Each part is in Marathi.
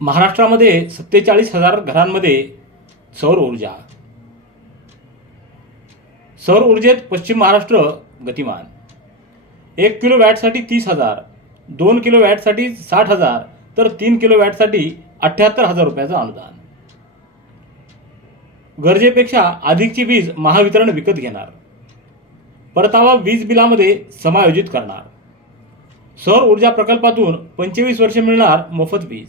महाराष्ट्रामध्ये सत्तेचाळीस हजार घरांमध्ये सौर ऊर्जा. सौर ऊर्जेत पश्चिम महाराष्ट्र गतिमान. एक किलो वॅटसाठी तीस हजार दोन किलो वॅटसाठी साठ हजार तर तीन किलो वॅटसाठी अठ्ठ्याहत्तर हजार रुपयाचं अनुदान. गरजेपेक्षा अधिकची वीज महावितरण विकत घेणार. परतावा वीज बिलामध्ये समायोजित करणार. सौर ऊर्जा प्रकल्पातून पंचवीस वर्षे मिळणार मोफत वीज.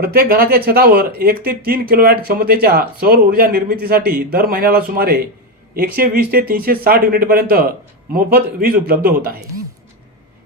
प्रत्येक घराच्या छतावर एक ते तीन किलोवॅट क्षमतेच्या सौर ऊर्जा निर्मितीसाठी दर महिन्याला सुमारे एकशे वीस ते तीनशे साठ युनिटपर्यंत मोफत वीज उपलब्ध होत आहे.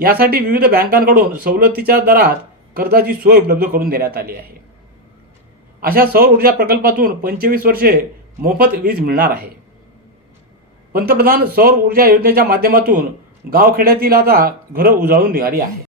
यासाठी विविध बँकांकडून सवलतीच्या दरात कर्जाची सोय उपलब्ध करून देण्यात आली आहे. अशा सौर ऊर्जा प्रकल्पातून पंचवीस वर्षे मोफत वीज मिळणार आहे. पंतप्रधान सौर ऊर्जा योजनेच्या माध्यमातून गावखेड्यातील आता घरं उजाळून निघाली आहे